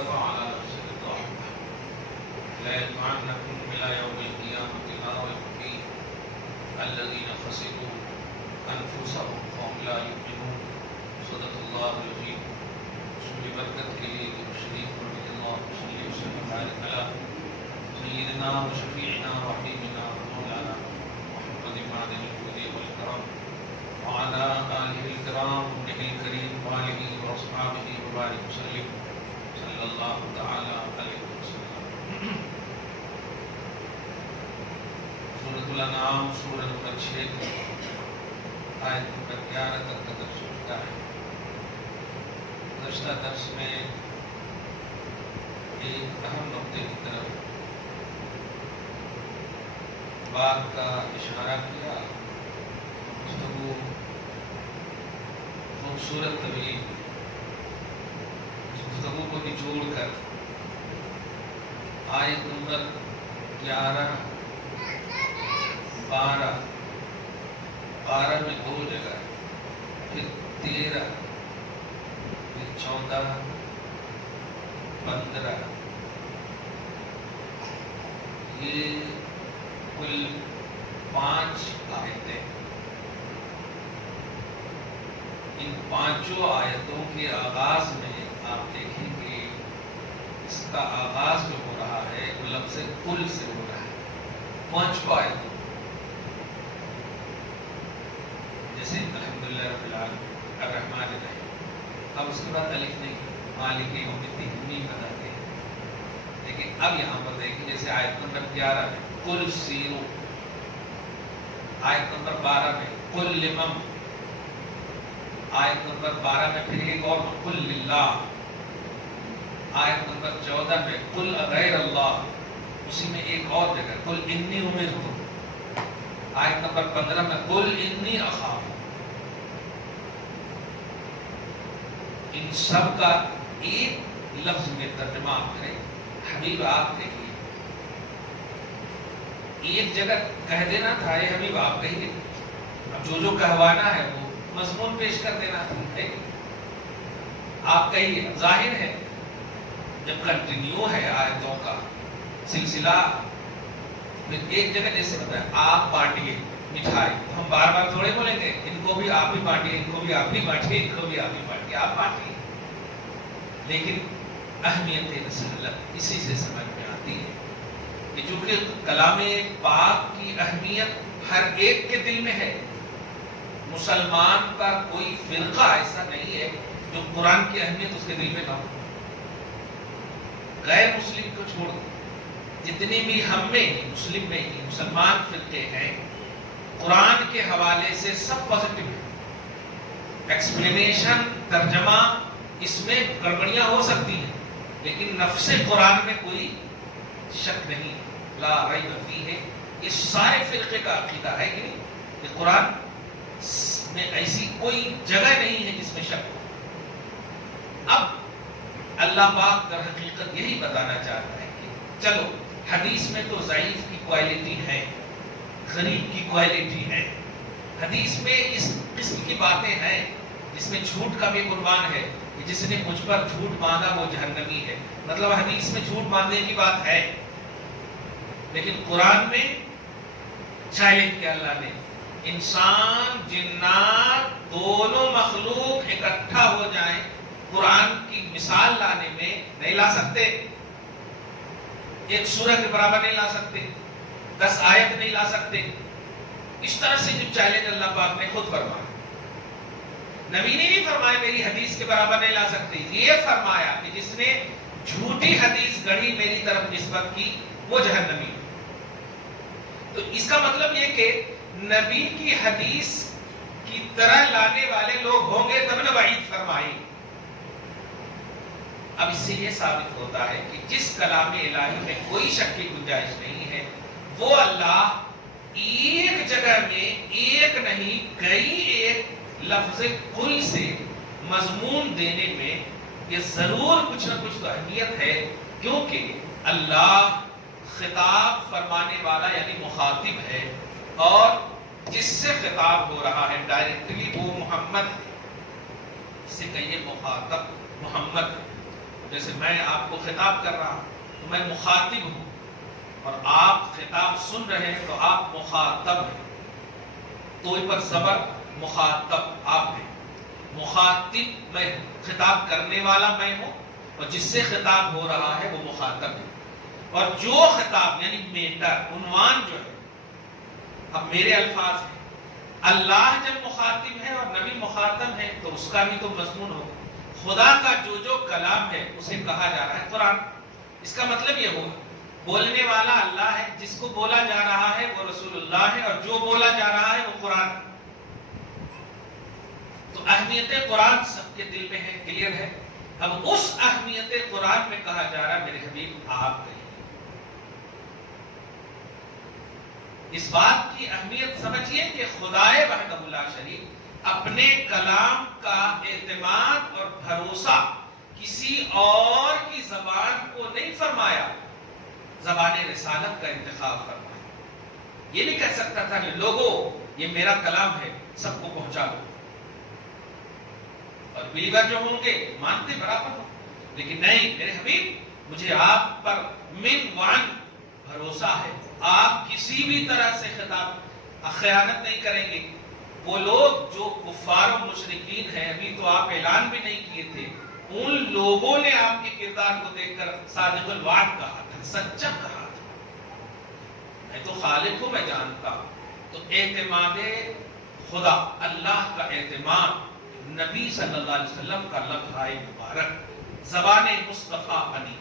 كتب على نفسه الرحمة ليجمعنكم إلى يوم القيامة لا ريب فيه الذين خسروا أنفسهم فهم لا يؤمنون. صدق الله العظيم. سورة برکت کے لیے شریف پڑھنے اللہ صلی اللہ علیہ وسلم على سيدنا وشفيعنا وحبيبنا ومولانا محمد معدن الجود والكرم وعلى آله الكرام وابنه الكريم وآله وأصحابه وبارك وسلم صلى الله تعالى عليه وسلم. سورة الانعام سورہ نمبر 6 آیت نمبر 11 تک کا درس ہوتا ہے. گزشتہ درس میں ایک اہم نقطے کی طرف بات کا اشارہ کیا. گفتگو خوبصورت طویل گفتگو کو نچوڑ کر آیت نمبر 11 12 میں 2 جگہ پھر 13 پھر 14 15 یہ کل 5 آیتیں. ان 5 آیتوں کے آغاز میں آپ دیکھیں کہ اس کا آغاز جو ہو رہا ہے وہ لفظ کل سے ہو رہا ہے. 5 آیتوں جیسے الحمدللہ رب العالمین الرحمن الرحیم. اب اس کے بعد الف نہیں مالک یوم الدین نہیں بتاتے ہیں. لیکن اب یہاں پر دیکھیں جیسے آیت نمبر 11 میں قل سیروا، آیت نمبر 12 میں قل لمن، آیت نمبر 12 میں پھر ایک اور قل للہ، آیت نمبر 14 میں قل غیر اللہ، اسی میں ایک اور جگہ قل انی امرت، آیت نمبر 15 میں قل انی اخاف. ان سب کا ایک لفظ میں ترجمہ آپ کریں. حبیب آپ دیکھیے ایک جگہ کہہ دینا تھا اے حبیب آپ کہیے، اب جو کہوانا ہے وہ مضمون پیش کر دینا تھا. آپ کہیے ظاہر ہے جب کنٹینیو ہے آیتوں کا سلسلہ. پھر ایک جگہ جیسے بتایا آپ بانٹیے مٹھائی، ہم بار بار تھوڑے بولیں گے ان کو بھی آپ ہی بانٹیے، ان کو بھی آپ ہی بانٹیے، ان کو بھی آپ ہی بانٹیے، آپ بانٹیے. لیکن اہمیت رسالت اسی سے سمجھ میں آتی ہے کہ چونکہ کلام پاک کی اہمیت ہر ایک کے دل میں ہے. مسلمان کا کوئی فرقہ ایسا نہیں ہے جو قرآن کی اہمیت اس کے دل میں نہ ہو. غیر مسلم کو چھوڑ دو، جتنی بھی ہم میں ہی مسلم میں ہی مسلمان فرقے ہیں قرآن کے حوالے سے سب پازیٹیو ہے. ایکسپلینیشن ترجمہ اس میں گڑبڑیاں ہو سکتی ہیں لیکن نفس قرآن میں کوئی شک نہیں، لا ریب فیہ. یہ سارے فرقے کا عقیدہ ہے کہ قرآن میں ایسی کوئی جگہ نہیں ہے جس میں شک ہو. اب اللہ پاک در حقیقت یہی بتانا چاہتا ہے کہ چلو حدیث میں تو ضعیف کی کوالٹی ہے، غریب کی کوالٹی ہے. حدیث میں اس قسم کی باتیں ہیں جس میں جھوٹ کا بھی عنوان ہے کہ جس نے مجھ پر جھوٹ باندھا وہ جہنمی ہے. مطلب حدیث میں جھوٹ باندھنے کی بات ہے. لیکن قرآن میں چیلنج کیا اللہ نے، انسان جنات دونوں مخلوق اکٹھا ہو جائیں قرآن کی مثال لانے میں نہیں لا سکتے. ایک سورہ کے برابر نہیں لا سکتے، 10 آیت نہیں لا سکتے. اس طرح سے جو چیلنج اللہ پاک نے خود فرمایا. نبی نے نہیں فرمایا میری حدیث کے برابر نہیں لا سکتے، یہ فرمایا کہ جس نے جھوٹی حدیث گڑھی میری طرف نسبت کی وہ جہنمی. تو اس کا مطلب یہ کہ نبی کی حدیث کی طرح لانے والے لوگ ہوں گے تب نے وعید فرمائی. اب اس سے یہ ثابت ہوتا ہے کہ جس کلام الہی میں کوئی شک کی گنجائش نہیں ہے وہ اللہ ایک جگہ میں ایک نہیں کئی ایک لفظ کل سے مضمون دینے میں یہ ضرور کچھ نہ کچھ تو اہمیت ہے. کیونکہ اللہ خطاب فرمانے والا یعنی مخاطب ہے اور جس سے خطاب ہو رہا ہے ڈائریکٹلی وہ محمد ہے. اس سے کہیے مخاطب محمد. جیسے میں آپ کو خطاب کر رہا ہوں تو میں مخاطب ہوں، اور آپ خطاب سن رہے ہیں تو آپ مخاطب ہیں. تو پر زبر مخاطب آپ ہیں. مخاطب میں ہوں، خطاب کرنے والا میں ہوں، اور جس سے خطاب ہو رہا ہے وہ مخاطب ہے. اور جو خطاب یعنی میٹر عنوان جو ہے، اب میرے الفاظ ہیں، اللہ جب مخاطب ہے اور نبی مخاطب ہے تو اس کا بھی تو مضمون ہوگا. خدا کا جو کلام ہے اسے کہا جا رہا ہے قرآن. اس کا مطلب یہ ہوگا بولنے والا اللہ ہے، جس کو بولا جا رہا ہے وہ رسول اللہ ہے، اور جو بولا جا رہا ہے وہ قرآن. تو اہمیت قرآن سب کے دل میں ہے، کلیئر ہے. اب اس اہمیت قرآن میں کہا جا رہا ہے میرے حبیب آپ کہیں. اس بات کی اہمیت سمجھیے کہ خدائے وحدہ لا شریک اپنے کلام کا اعتماد اور بھروسہ کسی اور کی زبان کو نہیں فرمایا، زبان رسالت کا انتخاب فرمایا. یہ نہیں کہہ سکتا تھا کہ لوگوں یہ میرا کلام ہے سب کو پہنچا دو، اور بلیور جو ہوں گے مانتے برابر ہوں، لیکن نہیں میرے حبیب مجھے آپ پر من وعن بھروسہ ہے، آپ کسی بھی طرح سے خیانت نہیں کریں گے. وہ لوگ جو کفار و مشرکین ہیں، ابھی تو آپ اعلان بھی نہیں کیے تھے، ان لوگوں نے آپ کے کردار کو دیکھ کر صادق الوعد کہا تھا، سچا کہا تھا. میں تو خالق ہوں، میں جانتا ہوں. تو اعتماد خدا، اللہ کا اعتماد، نبی صلی اللہ علیہ وسلم کا لفظ مبارک، زبان مصطفیٰ بنی.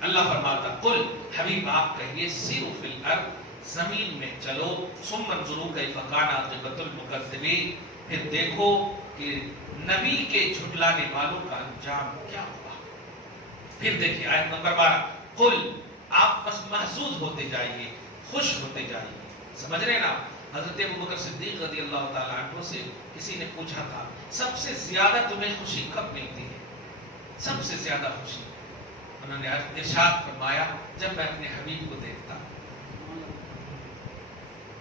اللہ فرماتا قل حبیب آپ کہیے سیروا فی الارض، زمین میں چلو، ثم انظروا کیف کان عاقبۃ المکذبین، پھر دیکھو کہ نبی کے جھٹلانے والوں کا انجام کیا ہوا. پھر دیکھیے آیت نمبر 12، قل آپ بس محظوظ ہوتے جائیے، خوش ہوتے جائیے. سمجھ رہے نا؟ حضرت ابوبکر صدیق رضی اللہ تعالیٰ عنہ سے کسی نے پوچھا تھا سب سے زیادہ تمہیں خوشی کب ملتی ہے؟ سب سے زیادہ خوشی انہوں نے ارشاد فرمایا جب میں اپنے حبیب کو دیکھتا ہوں،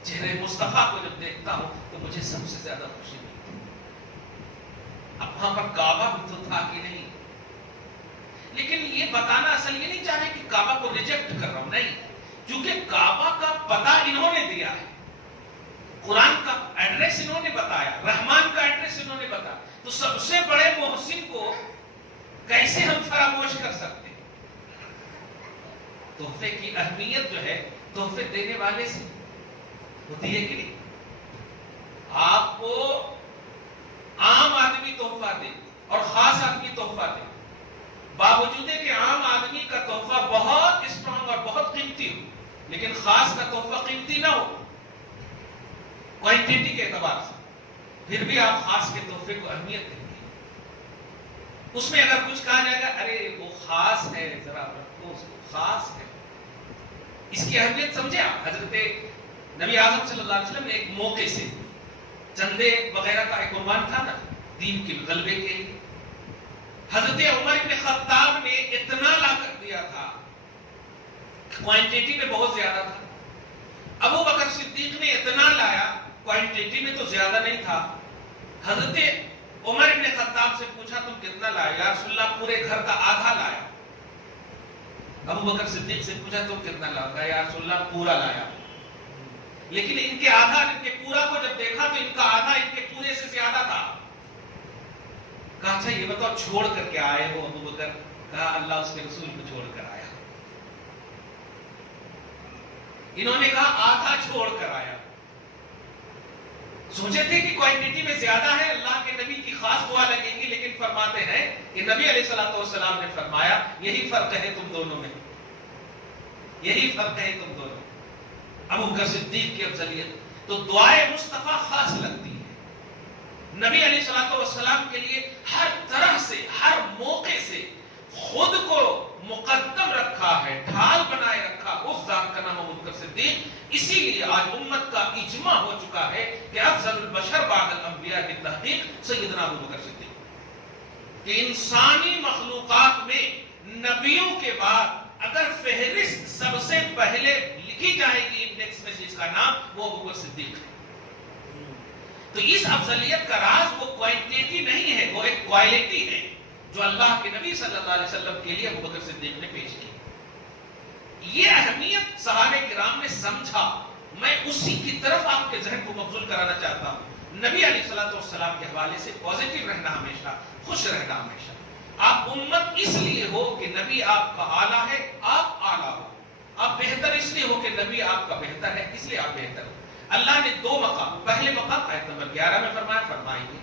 چہرے مصطفیٰ کو جب دیکھتا ہوں تو مجھے سب سے زیادہ خوشی ملتی ہے. اب وہاں پر کعبہ بھی تو تھا کہ نہیں، لیکن یہ بتانا اصل یہ نہیں چاہے کہ کعبہ کو ریجیکٹ کر رہا ہوں، نہیں، کیونکہ کعبہ کا پتہ انہوں نے دیا ہے، قرآن کا ایڈریس انہوں نے بتایا، رحمان کا ایڈریس انہوں نے بتایا. تو سب سے بڑے محسن کو کیسے ہم فراموش کر سکتے ہیں؟ تحفے کی اہمیت جو ہے تحفے دینے والے سے ہوتی ہے کہ نہیں. آپ کو عام آدمی تحفہ دے اور خاص آدمی تحفہ دے، باوجود کہ عام آدمی کا تحفہ بہت اسٹرانگ اور بہت قیمتی ہو، لیکن خاص کا تحفہ قیمتی نہ ہو کوانٹٹی کے اعتبار سے، پھر بھی آپ خاص کے تحفے کو اہمیت دیں گے. اس میں اگر کچھ کہا جائے گا ارے وہ خاص ہے، ذرا رکھو اس کو، خاص ہے. اس کی اہمیت سمجھے آپ. حضرت نبی اعظم صلی اللہ علیہ وسلم نے ایک موقع سے چندے وغیرہ کا ایک عنوان تھا نا دین کے غلبے کے لیے، حضرت عمر ابن خطاب نے اتنا لا کر دیا تھا، کوانٹٹی میں بہت زیادہ تھا. ابو بکر صدیق نے اتنا لایا، کوانٹٹی میں تو زیادہ نہیں تھا. حضرت عمر ابن خطاب سے پوچھا تم کتنا لایا؟ یا رسول اللہ پورے گھر کا آدھا لایا. ابو بکر صدیق سے پوچھا تم کتنا لایا؟ یا رسول اللہ پورا لایا. لیکن ان کے آدھا ان کے پورا کو جب دیکھا تو ان کا آدھا ان کے پورے سے زیادہ تھا. کہا اچھا یہ بتاؤ چھوڑ کر کے آئے ہو ابو بکر؟ کہا اللہ اس کے رسول کو چھوڑ کر آیا. انہوں نے کہا آدھا چھوڑ کر آیا. سوچے تھے کہ کوانٹٹی میں زیادہ ہے، اللہ کے نبی کی خاص دعا لگے گی، لیکن فرماتے ہیں کہ نبی علیہ الصلوۃ والسلام نے فرمایا یہی فرق ہے تم دونوں میں، یہی فرق ہے تم دونوں. ابو بکر صدیق کی افضلیت تو دعائے مصطفیٰ خاص لگتی ہے. نبی علیہ الصلوۃ والسلام کے لیے ہر طرح سے ہر موقع سے خود کو مقدم رکھا ہے، ڈھال بنائے رکھا اس ذات کا نام ابو بکر صدیق. اسی لیے آج امت کا اجماع ہو چکا ہے کہ افضل البشر بعد الانبیاء کی تحقیق سیدنا ابو بکر صدیق، کہ انسانی مخلوقات میں نبیوں کے بعد اگر فہرست سب سے پہلے لکھی جائے گی انڈیکس میں جس کا نام وہ ابو بکر صدیق ہے. تو اس افضلیت کا راز وہ کوانٹٹی نہیں ہے، وہ ایک کوالٹی ہے. جو اللہ کے نبی صلی اللہ علیہ وسلم کے لیے ابو بکر صدیق نے پیش کی. یہ اہمیت صحابہ کرام نے سمجھا. میں اسی کی طرف آپ کے ذہن کو مبذول کرانا چاہتا ہوں. نبی علیہ الصلوۃ والسلام کے حوالے سے پازیٹیو رہنا ہمیشہ، خوش رہنا ہمیشہ. آپ امت اس لیے ہو کہ نبی آپ کا اعلیٰ ہے، آپ اعلیٰ ہو. آپ بہتر اس لیے ہو کہ نبی آپ کا بہتر ہے، اس لیے آپ بہتر ہو. اللہ نے دو مقام، پہلے مقام آیت نمبر 11 میں فرمایا فرمائیں گے،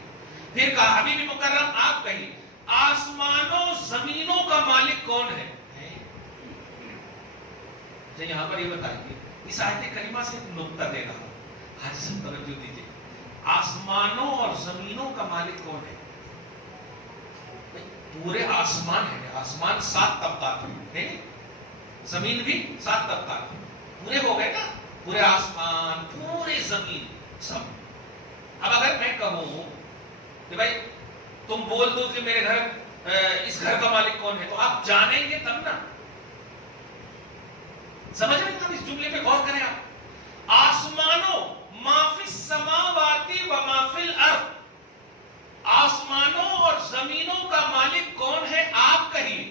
پھر کہا حبیب مکرم آپ کہیے آسمانوں زمینوں کا مالک کون ہے. یہاں پر یہ بتائیے، اس آیت کریمہ سے ایک نقطہ دے رہا ہوں، حاجی صاحب توجہ دیجیے. آسمانوں اور زمینوں کا مالک کون ہے؟ پورے آسمان ہے، آسمان 7 طبقات ہیں، زمین بھی 7 طبقات ہیں، پورے ہو گئے نا، پورے آسمان پورے زمین سب. اب اگر میں کہوں کہ بھائی تم بول دو کہ میرے گھر اس گھر کا مالک کون ہے، تو آپ جانیں گے تب نا. سمجھ رہے ہیں؟ اس جملے پہ غور کریں آپ. آسمانوں ما فی السماوات و ما فی الارض، آسمانوں اور زمینوں کا مالک کون ہے آپ کہیے.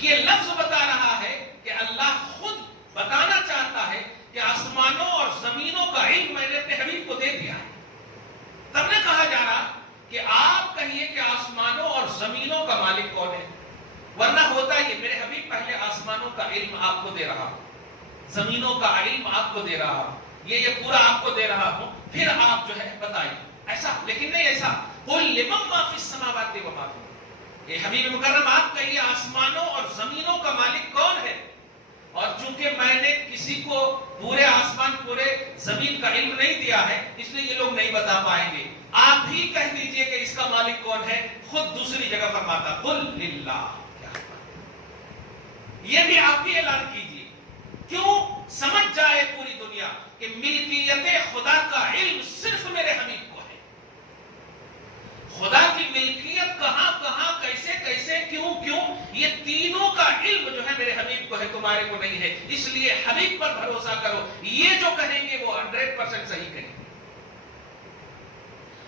یہ لفظ بتا رہا ہے کہ اللہ خود بتانا چاہتا ہے کہ آسمانوں اور زمینوں کا علم میں نے اپنے حبیب کو دے دیا ہے. تب نے کہا جا رہا کہ آپ کہیے کہ آسمانوں اور زمینوں کا مالک کون ہے، ورنہ ہوتا یہ میرے حبیب پہلے آسمانوں کا علم آپ کو دے رہا ہوں، زمینوں کا علم آپ کو دے رہا ہوں، یہ پورا آپ کو دے رہا ہوں، پھر آپ جو ہے بتائیے. ایسا لیکن نہیں، ایسا قل لمن ما فی السماوات و ما فی الارض. یہ حبیب مکرم آپ کہیے آسمانوں اور زمینوں کا مالک کون ہے. اور چونکہ میں نے کسی کو پورے آسمان پورے زمین کا علم نہیں دیا ہے، اس لیے یہ لوگ نہیں بتا پائیں گے. آپ ہی کہہ دیجئے کہ اس کا مالک کون ہے. خود دوسری جگہ فرماتا قل للہ. یہ بھی آپ بھی اعلان کیجئے، کیوں سمجھ جائے پوری دنیا کہ ملکیت خدا کا علم صرف میرے حبیب کو ہے. خدا کی ملکیت کہاں کہاں کیسے کیسے کیوں کیوں، یہ تینوں کا علم جو ہے میرے حبیب کو ہے، تمہارے کو نہیں ہے. اس لیے حبیب پر بھروسہ کرو، یہ جو کہیں گے وہ 100% صحیح کہیں گے.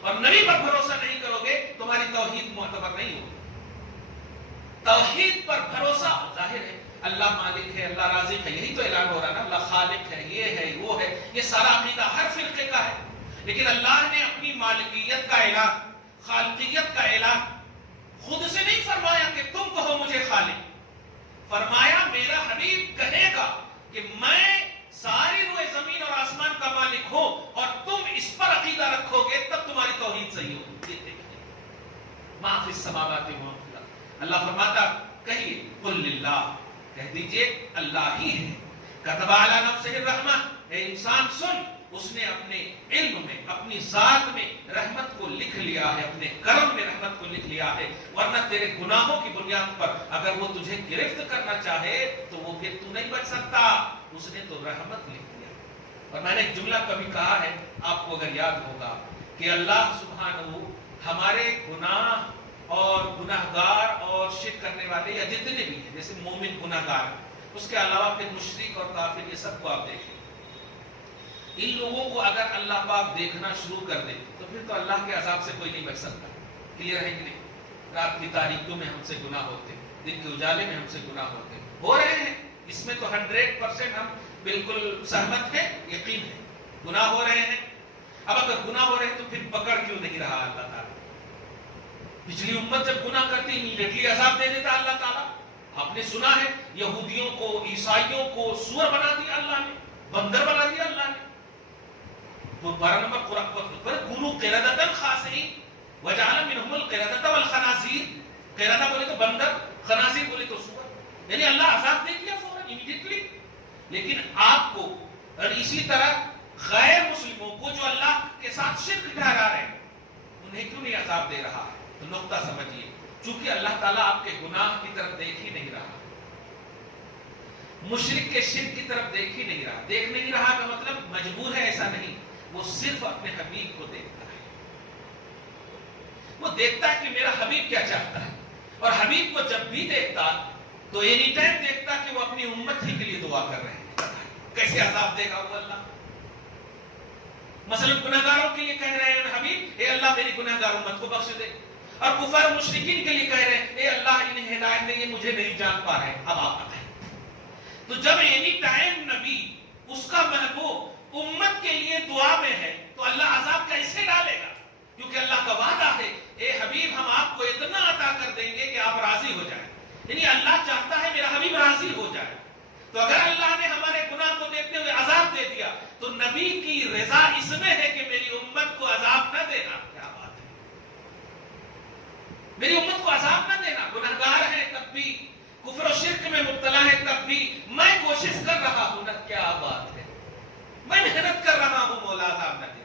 اور نبی پر بھروسہ نہیں کرو گے تمہاری توحید معتبر نہیں ہوگی. توحید پر بھروسہ ظاہر ہے اللہ مالک ہے، اللہ رازق ہے، یہی تو اعلان ہو رہا نا. اللہ خالق ہے، یہ ہے وہ ہے، یہ سارا عقیدہ ہر فرقے کا ہے. لیکن اللہ نے اپنی مالکیت کا اعلان، خالقیت کا اعلان خود سے نہیں فرمایا کہ تم کہو مجھے خالق. فرمایا میرا حبیب کہے گا کہ میں ساری روئے زمین اور آسمان کا مالک ہوں، اور تم اس پر عقیدہ رکھو گے تب تمہاری توحید صحیح ہوگی. ما فی السماوات و ما فی الارض. اللہ فرماتا کہیے قل للہ، کہہ دیجئے اللہ ہی ہے. کتب علی نفسہ الرحمہ، اے انسان سن، اس نے اپنے علم میں اپنی ذات میں رحمت کو لکھ لیا ہے، اپنے کرم میں رحمت کو لکھ لیا ہے. ورنہ تیرے گناہوں کی بنیاد پر اگر وہ تجھے گرفت کرنا چاہے تو وہ پھر تو نہیں بچ سکتا. اس نے تو رحمت لکھ دیا. اور میں نے ایک جملہ کبھی کہا ہے، آپ کو اگر یاد ہوگا، کہ اللہ سبحانہ ہمارے گناہ اور گناہگار اور شرک کرنے والے یا جتنے بھی ہیں، جیسے مومن گناہگار، اس کے علاوہ پھر مشرک اور کافر، یہ سب کو آپ دیکھیں. ان لوگوں کو اگر اللہ پاک دیکھنا شروع کر دے تو پھر تو اللہ کے عذاب سے کوئی نہیں بچ سکتا. کلیئر ہے کہ نہیں؟ رات کی تاریکیوں میں ہم سے گناہ ہوتے، دن کے اجالے میں ہم سے گناہ ہوتے، ہو رہے ہیں. اس میں تو 100% ہم بالکل سہمت ہیں، یقین ہے گناہ ہو رہے ہیں. اب اگر گناہ ہو رہے ہیں تو پھر پکڑ کیوں نہیں رہا اللہ تعالیٰ؟ پچھلی امت جب گناہ کرتی امیڈیٹلی عذاب دے دیتا اللہ تعالیٰ. آپ نے سنا ہے یہودیوں کو، عیسائیوں کو سور بنا دیا اللہ نے، بندر بنا دیا اللہ نے. تو 12 نمبر قرآن کونوا قردۃ خاسئین وجعل منهم القردۃ والخنازیر. قردہ بولے تو بندر، خنازیر بولے تو سور. یعنی اللہ عذاب دے دیا فوراً امیڈیٹلی. لیکن آپ کو اور اسی طرح غیر مسلموں کو جو اللہ کے ساتھ شرک ٹھہرا رہے ہیں، انہیں کیوں نہیں عذاب دے رہا ہے؟ تو نقطہ سمجھیے، چونکہ اللہ تعالیٰ آپ کے گناہ کی طرف دیکھ ہی نہیں رہا، مشرک کے شرک کی طرف دیکھ ہی نہیں رہا. دیکھ نہیں رہا کا مطلب مجبور ہے، ایسا نہیں. وہ صرف اپنے حبیب کو دیکھتا ہے. وہ دیکھتا ہے کہ میرا حبیب کیا چاہتا ہے، اور حبیب کو جب بھی دیکھتا تو اینی ٹائم دیکھتا کہ وہ اپنی امت ہی کے لیے دعا کر رہے ہیں. کیسے عذاب دے گا وہ اللہ؟ مثلا گناہگاروں کے لیے کہہ رہے ہیں حبیب، اے اللہ میری گناہگار امت کو بخش دے. اور کفار و مشرکین کے لیے کہہ رہے ہیں اے اللہ انہیں ہدایت دے، یہ مجھے نہیں جان پا رہے. اب آپ بتائیں، تو جب اینی ٹائم نبی اس کا محبوب امت کے لیے دعا میں ہے تو اللہ عذاب کیسے ڈالے گا؟ کیونکہ اللہ کا وعدہ ہے اے حبیب ہم آپ کو اتنا عطا کر دیں گے کہ آپ راضی ہو جائیں. یعنی اللہ چاہتا ہے میرا حبیب راضی ہو جائے. تو اگر اللہ نے ہمارے گناہ کو دیکھتے ہوئے عذاب دے دیا تو نبی کی رضا اس میں ہے کہ میری امت کو عذاب نہ دینا. کیا بات ہے، میری امت کو عذاب نہ دینا. گنہگار ہے تب بھی، کفر و شرک میں مبتلا ہے تب بھی میں کوشش کر رہا ہوں نا. کیا بات ہے، میں محنت کر رہا ہوں مولا عذاب نہ دے.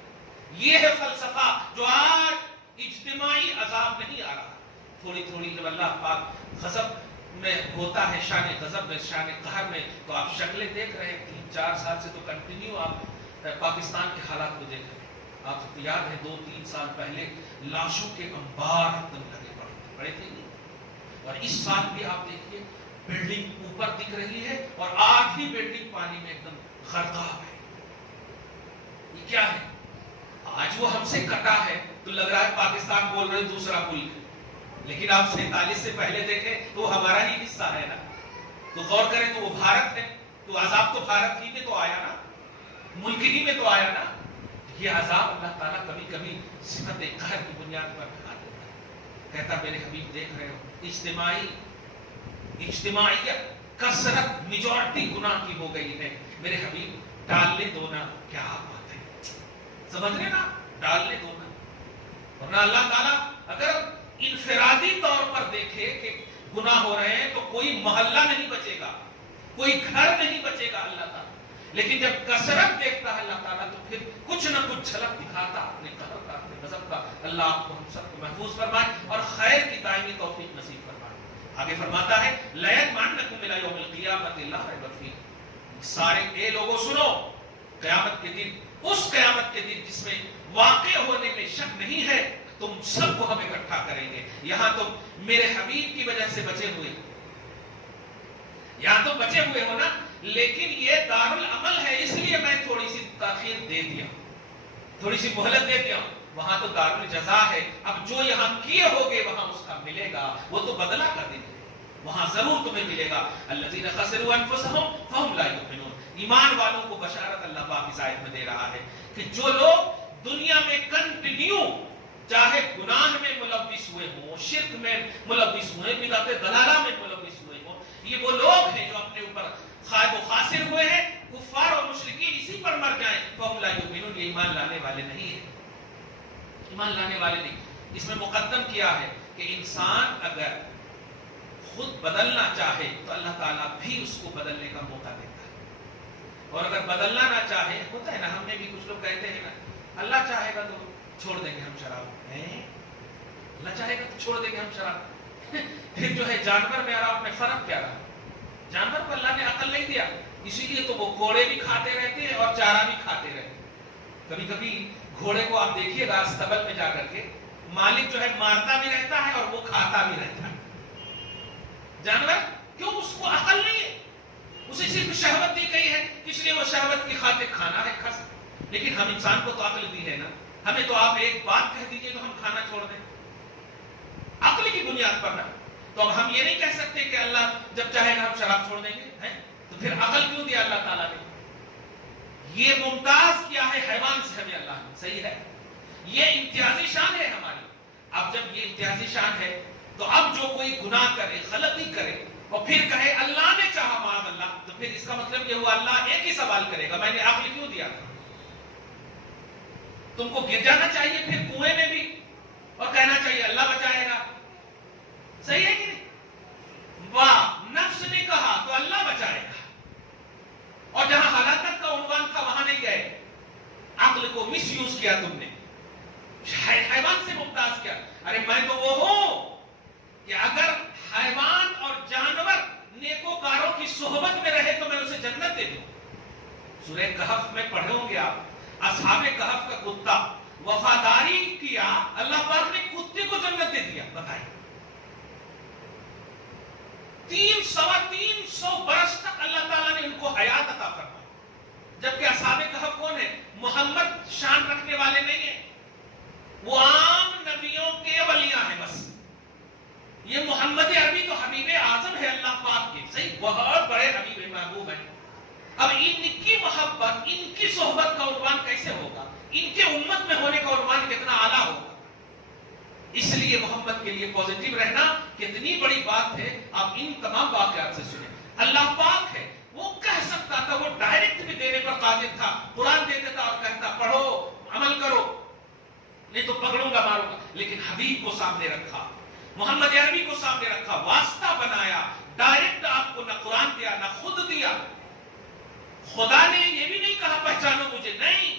یہ ہے فلسفہ جو آج اجتماعی عذاب نہیں آ رہا. تھوڑی تھوڑی جب اللہ پاک غضب میں ہوتا ہے، شان غضب میں، شان قہر میں، تو آپ شکلیں دیکھ رہے ہیں. 3-4 سال سے تو کنٹینیو آپ پاکستان کے حالات کو دیکھ رہے ہیں. آپ کو یاد ہے 2-3 سال پہلے لاشوں کے انبار دم لگے پڑے تھے نہیں؟ اور اس سال بھی آپ دیکھیے بلڈنگ اوپر دکھ رہی ہے اور آدھی بلڈنگ پانی میں ایک دم غرقاب ہے. یہ کیا ہے؟ آج وہ ہم سے کٹا ہے تو لگ رہا ہے پاکستان بول رہے دوسرا ملک، لیکن آپ 47 سے پہلے دیکھیں تو ہمارا ہی حصہ ہے نا. تو غور کریں تو وہ بھارت ہے، تو عذاب تو بھارت ہی میں تو آیا نا، ملک ہی میں تو آیا نا. یہ عذاب اللہ تعالیٰ کبھی کبھی صفت قہر کی بنیاد پر دکھا دیتا ہے. کہتا میرے حبیب دیکھ رہے ہو اجتماعیت، کثرت، میجورٹی گناہ کی ہو گئی ہے. میرے حبیب ڈالنے دو نا. کیا بات ہے، سمجھ رہے نا، ڈالنے دو نا. ورنہ اللہ تعالیٰ اگر انفرادی طور پر دیکھے کہ گناہ ہو رہے ہیں تو کوئی محلہ نہیں بچے گا، کوئی گھر نہیں بچے گا اللہ تعالیٰ. لیکن جب کثرت دیکھتا ہے اللہ تعالیٰ تو پھر کچھ نہ کچھ جھلک دکھاتا اپنے قہر کا، اپنے غضب کا. اللہ آپ کو ہم سب کو محفوظ فرمائے اور خیر کی دائمی توفیق نصیب فرمائے. آگے فرماتا ہے لَيَجْمَعَنَّكُمْ إِلَىٰ يَوْمِ الْقِيَامَةِ لَا رَيْبَ فِيهِ. سارے اے لوگوں سنو، قیامت کے دن، اس قیامت کے دن جس میں واقع ہونے میں شک نہیں ہے، تم سب کو ہم اکٹھا کریں گے. یہاں تم میرے حبیب کی وجہ سے بچے ہوئے، یہاں تم بچے ہوئے ہو نا، لیکن یہ دارالعمل ہے اس لیے میں تھوڑی سی تاخیر دے دیا، تھوڑی سی مہلت دے دیا. وہاں تو دارالجزا ہے. اب جو یہاں کیے ہوگے وہاں اس کا ملے گا، وہ تو بدلہ کر دیں گے، وہاں ضرور تمہیں ملے گا. الذین خسروا انفسهم فهم لا یؤمنون. ایمان والوں کو بشارت اللہ پاک اس آیت میں دے رہا ہے کہ جو لوگ دنیا میں کنٹینیو چاہے گناہ میں ملوث ہوئے ہوں، شرک میں ملوث ہوئے، بدعت ضلالہ میں ملوث ہوئے ہوں، یہ وہ لوگ ہیں جو اپنے اوپر خائب و خاسر ہوئے ہیں. کفار اور مشرکین اسی پر مر جائیں. فهم لا یؤمنون. یہ ایمان لانے والے نہیں ہیں، ایمان لانے والے نہیں. اس میں مقدم کیا ہے کہ انسان اگر خود بدلنا چاہے تو اللہ تعالیٰ بھی اس کو بدلنے کا موقع دیتا ہے، اور اگر بدلنا نہ چاہے، ہوتا ہے نا، ہم نے بھی کچھ لوگ کہتے ہیں نا اللہ چاہے گا تو چھوڑ دیں گے ہم شراب، اللہ چاہے گا تو چھوڑ دیں گے ہم شراب. پھر جو ہے جانور میں اور آپ میں فرق کیا رہا؟ جانور کو اللہ نے عقل نہیں دیا، اسی لیے تو وہ گھوڑے بھی کھاتے رہتے ہیں اور چارہ بھی کھاتے رہتے ہیں. کبھی کبھی گھوڑے کو آپ دیکھیے گا استبل میں جا کر کے مالک جو ہے مارتا بھی رہتا ہے اور وہ کھاتا بھی رہتا ہے. جانور کیوں؟ اس کو عقل نہیں ہے، اسے صرف شہوت دی گئی ہے، اس لیے وہ شہوت کی خاطر کھانا ہے کھا سکتا. لیکن ہم انسان کو تو عقل دی ہے نا، ہمیں تو آپ ایک بات کہہ دیجئے تو ہم کھانا چھوڑ دیں عقل کی بنیاد پر نا. تو اب ہم یہ نہیں کہہ سکتے کہ اللہ جب چاہے گا ہم شراب چھوڑ دیں گے. تو پھر عقل کیوں دیا اللہ تعالیٰ نے؟ یہ ممتاز کیا ہے حیوان سے ہمیں اللہ نے، صحیح ہے، یہ امتیازی شان ہے ہماری. اب جب یہ امتیازی شان ہے تو اب جو کوئی گناہ کرے، غلطی کرے اور پھر کہے اللہ نے چاہا معاذ اللہ، تو پھر اس کا مطلب یہ ہوا اللہ ایک ہی سوال کرے گا، میں نے عقل کیوں دیا تھا؟ تم کو گر جانا چاہیے پھر کنویں میں بھی اور کہنا چاہیے اللہ بچائے گا. صحیح ہے کہ نہیں؟ واہ، نفس نے کہا تو اللہ بچائے گا، اور جہاں ہلاکت کا عنوان تھا وہاں نہیں گئے. عقل کو مس یوز کیا تم نے، حیوان سے ممتاز کیا. ارے میں تو وہ ہوں کہ اگر حیوان اور جانور نیکوکاروں کی صحبت میں رہے تو میں اسے جنت دے دوں. سورہ کہف میں پڑھے ہوں گے آپ، اصحاب کہف کا کتا وفاداری کیا، اللہ پاک نے کتے کو جنت دے دیا. بتائیں، 300 برس تک اللہ تعالیٰ نے ان کو حیات عطا فرمائی. جبکہ اصحاب کہف کون ہے؟ محمد شان رکھنے والے نہیں ہیں، وہ عام نبی نبیوں کے ولیاں ہیں بس. یہ محمد عربی تو حبیب اعظم ہے اللہ پاک کے، صحیح بہت بڑے حبیب محبوب ہیں. اب ان کی محبت، ان کی صحبت کا عنوان کیسے ہوگا؟ ان کے امت میں ہونے کا عنوان کتنا اعلیٰ ہوگا. اس لیے محمد کے لیے پازیٹیو رہنا کتنی بڑی بات ہے. آپ ان تمام واقعات سے سنیں. اللہ پاک ہے، وہ کہہ سکتا تھا، وہ ڈائریکٹ بھی دینے پر قادر تھا. قرآن دیتا تھا اور کہتا پڑھو عمل کرو، نہیں تو پکڑوں گا ماروں گا. لیکن حبیب کو سامنے رکھا، محمد عربی کو سامنے رکھا، واسطہ بنایا. ڈائریکٹ آپ کو نہ قرآن دیا نہ خود دیا. خدا نے یہ بھی نہیں کہا پہچانو مجھے، نہیں،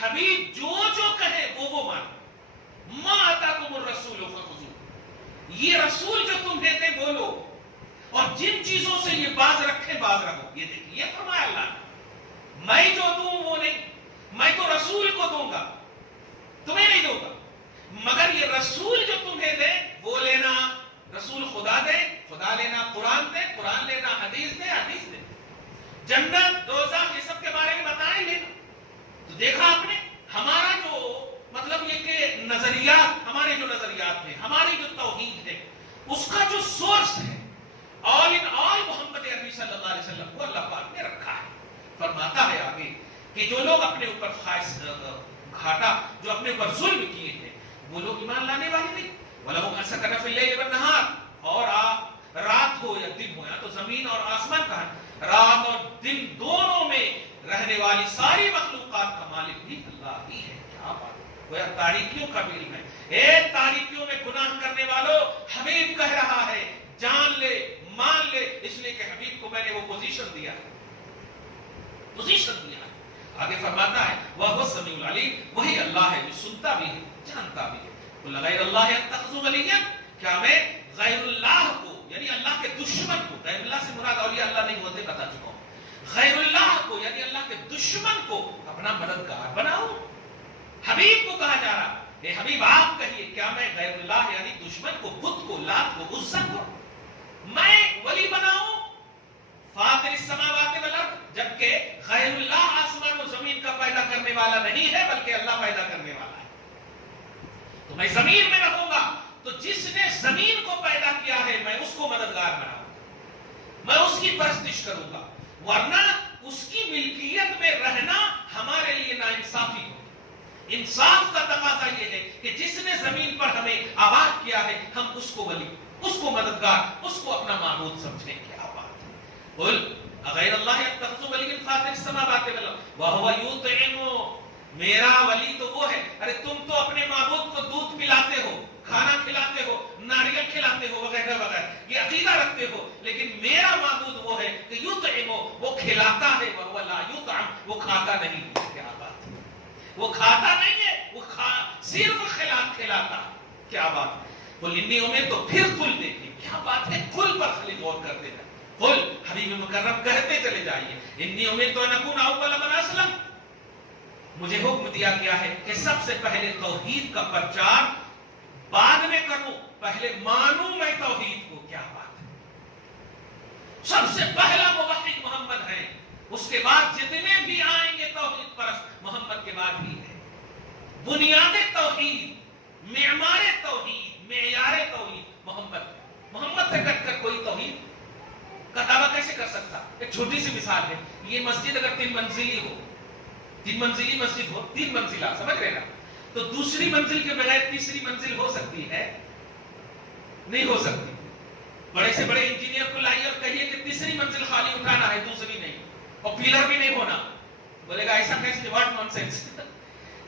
حبیب جو کہے وہ مانو. ما آتاکم الرسول فخذوہ، یہ رسول جو تم دیتے وہ لو، اور جن چیزوں سے یہ باز رکھے باز رکھو. یہ دیکھیے، یہ فرمایا اللہ نے، میں جو دوں وہ نہیں، میں تو رسول کو دوں گا، تمہیں نہیں دوں گا. مگر یہ رسول جو تمہیں دے وہ لینا. رسول خدا دے، خدا لینا. قرآن دے، قرآن لینا. حدیث دے، حدیث دے. جنت، دوزخ، یہ سب کے بارے میں بتائیں لینا. تو دیکھا آپ نے ہمارا جو مطلب یہ کہ نظریات، ہمارے جو نظریات ہیں، ہماری جو توحید ہے، اس کا جو سورس ہے آل ان آل محمد عربی صلی اللہ علیہ وسلم کو اللہ پاک نے رکھا ہے. فرماتا ہے آگے کہ جو لوگ اپنے اوپر خاص گھاٹا، جو اپنے اوپر ظلم کیے ہیں، وہ لوگ ایمان لانے والے نہیں. وَلَهُ مَن سَكَنَ فِي اللَّيْلِ وَالنَّهَارِ، اور آپ رات ہو یا دن ہو، یا تو زمین اور آسمان کا ہے، رات اور دن دونوں میں رہنے والی ساری مخلوقات کا مالک بھی اللہ ہی ہے. کیا بات ہے! وہ تاریکیوں کا بھی علم ہے. اے تاریکیوں میں گناہ کرنے والوں، حبیب کہہ رہا ہے جان لے، مان لے، اس لیے کہ حبیب کو میں نے وہ پوزیشن دیا ہے، پوزیشن دیا ہے. آگے فرماتا ہے وَهُوَ السَّمِيعُ الْعَلِيمُ، وہی اللہ ہے جو سنتا بھی ہے، جانتا بھی ہے. قُلْ غَيْرَ اللَّهِ أَتَّخِذُ وَلِيًّا، کیا میں غیر اللہ کو، یعنی اللہ کے دشمن کو، غیر اللہ سے مراد اولیاء اللہ نہیں ہوتے، بتا چکا ہوں، غیر اللہ کو یعنی اللہ کے دشمن کو اپنا مددگار بناؤں. حبیب کو کہا جا رہا، اے حبیب آپ کہیے کیا میں غیر اللہ یعنی دشمن کو، بت کو، لات کو، عزا کو میں ولی بناؤں؟ فاطر السماوات والارض، جبکہ غیر اللہ آسمان و زمین کا پیدا کرنے والا نہیں ہے بلکہ اللہ پیدا کرنے والا ہے. تو میں زمین میں رہوں گا، تو جس نے زمین کو پیدا کیا ہے میں اس کو مددگار بناؤں گا، میں اس کی پرستش کروں گا. ورنہ اس کی ملکیت میں رہنا ہمارے لیے ناانصافی ہو. انصاف کا تقاضا یہ ہے کہ جس نے زمین پر ہمیں آباد کیا ہے ہم اس کو ولی، اس کو مددگار، اس کو اپنا معبود سمجھیں. کیا بات ہے! قل غیر اللہ یتخذ ولیا فاطر السماوات والارض وهو یطعم، میرا ولی تو وہ ہے. ارے تم تو اپنے معبود کو دودھ پلاتے ہو، کھانا کھلاتے ہو، ناریل کھلاتے ہو، وغیرہ وغیرہ، یہ عقیدہ رکھتے ہو. لیکن میرا معبود وہ ہے کہ یطعم، وہ کھلاتا ہے، وهو لا یطعم، وہ کھاتا نہیں. کیا بات ہے! وہ کھاتا نہیں ہے، وہ صرف کھلاتا. کیا بات ہے! قل انی امرت، تو پھر قل دیکھیں کیا بات ہے، قل پر خالی غور کرتے ہیں. قل حبیب مکرم کہتے چلے جائیے، انی امرت ان اکون اول من اسلم، مجھے حکم دیا گیا ہے کہ سب سے پہلے توحید کا پرچار بعد میں کروں، پہلے مانوں میں توحید کو. کیا بات ہے! سب سے پہلا موحد محمد ہے، اس کے بعد جتنے بھی آئیں گے توحید پرست محمد کے بعد ہی ہے. بنیاد توحید، معمار توحید، معیار توحید محمد. محمد سے کٹ کر کوئی توحید کا دعویٰ کیسے کر سکتا؟ ایک چھوٹی سی مثال ہے، یہ مسجد اگر 3 منزلی ہو، 3 منزلی مسجد ہو، 3 منزلہ، سمجھ رہے نا، تو دوسری منزل کے بغیر تیسری منزل ہو سکتی ہے؟ نہیں ہو سکتی. بڑے سے بڑے انجینئر کو لائیے اور کہیے کہ تیسری منزل خالی اٹھانا ہے، دوسری نہیں، اور پیلر بھی نہیں ہونا، بولے گا ایسا کیسے؟ What naan sense!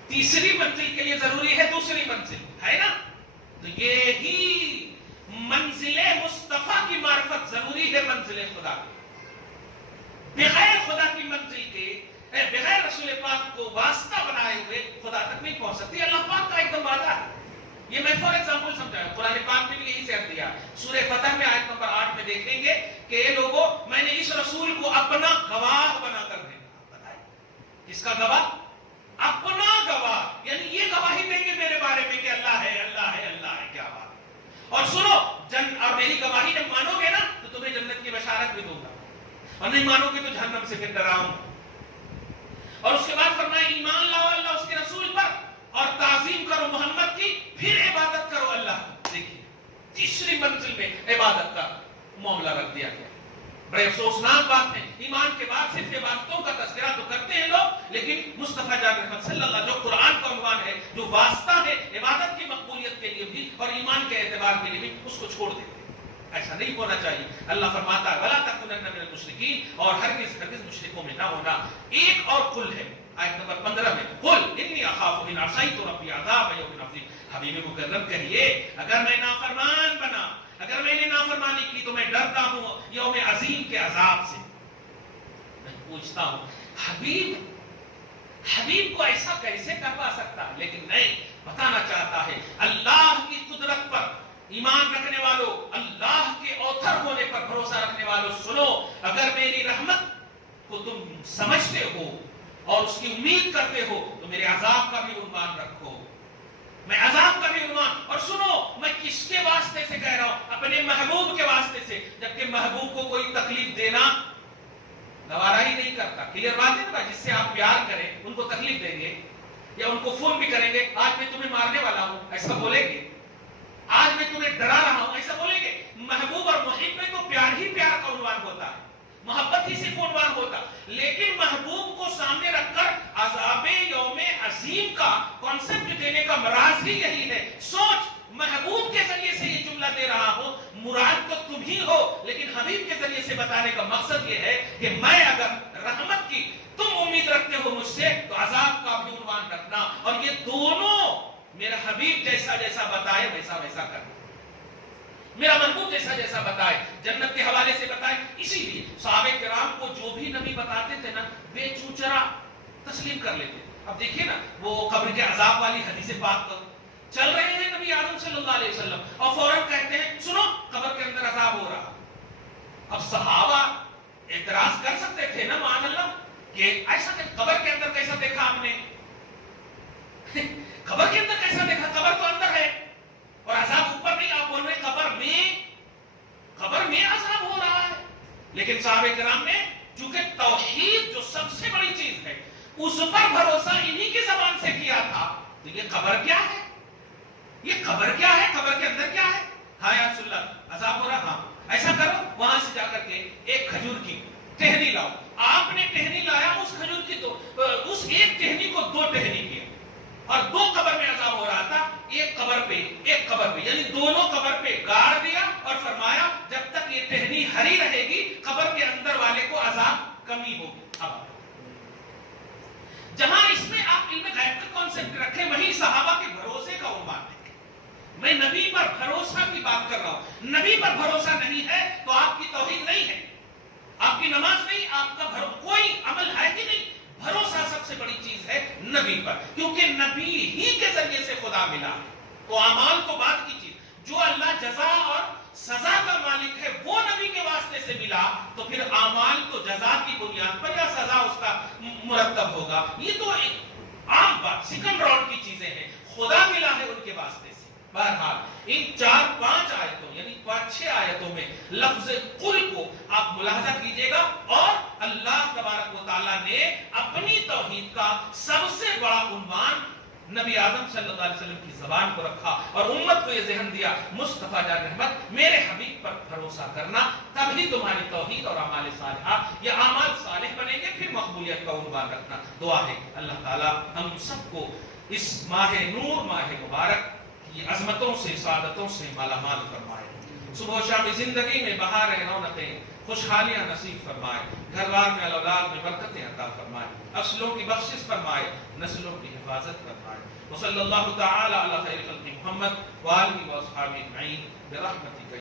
تیسری منزل کے لیے ضروری ہے دوسری منزل، ہے نا؟ تو یہی منزل مصطفیٰ کی معرفت ضروری ہے منزل خدا کی. بغیر خدا کی منزل کے، بغیر رسول پاک کو واسطہ بنائے ہوئے خدا تک نہیں پہنچ سکتی. اللہ پاک کا ایک دم وعدہ ہے. یہ میں فور ایگزامپل سمجھایا، قرآن پاک میں بھی یہی شعر دیا. سورہ فتح میں آیت نمبر 8 میں دیکھیں گے کہ اے لوگوں، میں نے اس رسول کو اپنا گواہ بنا کر بھیجا. بتائیں کس کا گواہ؟ اپنا گواہ، یعنی یہ گواہی دیں گے میرے بارے میں کہ اللہ ہے، اللہ ہے، اللہ ہے. کیا بات! اور سنو، اور میری گواہی جب مانو گے نا تو تمہیں جنت کی بشارت بھی دوں گا، اور نہیں مانو گے تو جہنم سے پھر ڈراؤں گا. اور اس کے بعد فرمایا ایمان لاؤ اللہ اس کے رسول پر اور تعظیم کرو محمد کی، پھر عبادت کرو اللہ کی۔ دیکھیے تیسری منزل میں عبادت کا معاملہ رکھ دیا گیا۔ بڑے افسوسناک بات ہے، ایمان کے بعد صرف عبادتوں کا تذکرہ تو کرتے ہیں لوگ، لیکن مصطفیٰ جان رحمت صلی اللہ جو قرآن کا عنوان ہے، جو واسطہ ہے عبادت کی مقبولیت کے لیے بھی اور ایمان کے اعتبار کے لیے بھی، اس کو چھوڑ دیتے ہیں۔ ایسا نہیں ہونا چاہیے۔ اللہ فرماتا ہے وَلَا تَكُونَنَّ مِنَ الْمُشْرِكِينَ، اور ہرگز مشرکوں میں نہ ہونا۔ ایک اور قل ہے آیت نمبر 15 میں، قل انی اخاف ان عصیت ربی عذاب یوم عظیم۔ حبیب مکرم کہیے اگر میں نافرمان بنا، اگر میں نے نافرمانی کی تو میں ڈرتا ہوں یوم عظیم کے عذاب سے۔ میں پوچھتا ہوں حبیب کو ایسا کیسے کروا سکتا ہے؟ لیکن نہیں، بتانا چاہتا ہے اللہ کی قدرت پر ایمان رکھنے والوں، اللہ کے اوتھر ہونے پر بھروسہ رکھنے والوں، سنو، اگر میری رحمت کو تم سمجھتے ہو اور اس کی امید کرتے ہو تو میرے عذاب کا بھی عنوان رکھو۔ میں عذاب کا بھی عنوان، اور سنو میں کس کے واسطے سے کہہ رہا ہوں؟ اپنے محبوب کے واسطے سے، جبکہ محبوب کو کوئی تکلیف دینا گوارا ہی نہیں کرتا۔ کلیئر بات ہے نا؟ جس سے آپ پیار کریں ان کو تکلیف دیں گے یا ان کو فون بھی کریں گے آج میں تمہیں مارنے والا ہوں، ایسا بولیں گے؟ آج میں تمہیں ڈرا رہا ہوں، ایسا بولیں گے؟ محبوب اور محب میں تو پیار ہی پیار کا عنوان ہوتا ہے، محبت ہی صرف عنوان ہوتا، لیکن محبوب کو سامنے رکھ کر عذاب یوم عظیم کا کانسیپٹ دینے کا مراز ہی یہی ہے۔ سوچ، محبوب کے ذریعے سے یہ جملہ دے رہا ہوں، مراد تو تم ہی ہو، لیکن حبیب کے ذریعے سے بتانے کا مقصد یہ ہے کہ میں اگر رحمت کی تم امید رکھتے ہو مجھ سے تو عذاب کا بھی عنوان رکھنا، اور یہ دونوں میرا حبیب جیسا جیسا بتائے ویسا ویسا کرنا، میرا محبوب جیسا جیسا بتائے، جنت کے حوالے سے بتائے۔ اسی لیے صحابہ کرام کو جو بھی نبی بتاتے تھے نا، بے چوچرا تسلیم کر لیتے۔ اب دیکھیے نا وہ قبر کے عذاب والی حدیث پاک کو چل رہے ہیں نبی اعظم صلی اللہ علیہ وسلم، اور فوراً کہتے ہیں سنو قبر کے اندر عذاب ہو رہا۔ اب صحابہ اعتراض کر سکتے تھے نا معاذ اللہ کہ ایسا کہ قبر کے اندر کیسا دیکھا ہم نے؟ قبر کے اندر کیسا دیکھا؟ قبر تو اندر ہے اور عذاب اوپر نہیں۔ آپ بول رہے قبر میں عذاب ہو رہا ہے، لیکن صحابہ کرام نے چونکہ توحید جو سب سے بڑی چیز ہے اس پر بھروسہ انہی کی زبان سے کیا تھا، تو یہ قبر کیا ہے؟ یہ قبر کیا ہے؟ قبر کے اندر کیا ہے؟ ہاں یا رسول اللہ عذاب ہو رہا، ہاں ایسا کرو وہاں سے جا کر کے ایک کھجور کی ٹہنی لاؤ۔ آپ نے ٹہنی لایا، اس کھجور کی تو اس ایک ٹہنی کو دو ٹہنی کیا، اور دو قبر میں عذاب ہو رہا تھا، ایک قبر پہ یعنی دونوں قبر پہ گاڑ دیا، اور فرمایا جب تک یہ ٹہنی ہری رہے گی قبر کے اندر والے کو عذاب کمی ہوگی۔ اب جہاں اس میں آپ علم غیب کا کانسیپٹ رکھیں، وہیں صحابہ کے بھروسے کا عنوان دیکھیں۔ میں نبی پر بھروسہ کی بات کر رہا ہوں، نبی پر بھروسہ نہیں ہے تو آپ کی توحید نہیں ہے، آپ کی نماز نہیں، آپ کا کوئی عمل ہے ہی نہیں۔ بھروسہ سب سے بڑی چیز ہے نبی پر، کیونکہ نبی ہی کے ذریعے سے خدا ملا ہے۔ تو اعمال تو بات کی چیز، جو اللہ جزا اور سزا کا مالک ہے وہ نبی کے واسطے سے ملا، تو پھر اعمال تو جزا کی بنیاد پر یا سزا اس کا مرتب ہوگا۔ یہ تو ایک عام بات، سیکنڈ راؤنڈ کی چیزیں ہیں، خدا ملا ہے ان کے واسطے سے۔ بہرحال ان 4-5 آیتوں یعنی 5-6 آیتوں میں لفظ قل کو آپ ملاحظہ کیجئے گا، اور اللہ تبارک و تعالیٰ نے اپنی توحید کا سب سے بڑا عنوان نبی آدم صلی اللہ علیہ وسلم کی زبان کو رکھا، اور امت کو یہ ذہن دیا مصطفیٰ جان رحمت میرے حبیب پر بھروسہ کرنا، تبھی تمہاری توحید اور اعمال صالحہ یا اعمال صالح بنیں گے، پھر مقبولیت کا عنوان رکھنا۔ دعا ہے اللہ تعالیٰ ہم سب کو اس ماہ نور، ماہ مبارک کی عظمتوں سے، سعادتوں سے مالا مال فرمائے، صبح و شام زندگی میں بہاریں، رونقیں، خوشحالیاں نصیب فرمائے، گھر بار میں اولاد میں برکتیں عطا فرمائے، اصلوں کی بخشش فرمائے، نسلوں کی حفاظت فرمائے۔ وصلی اللہ تعالی علی خیر خلق محمد وآلہ واصحابہ اجمعین برحمتک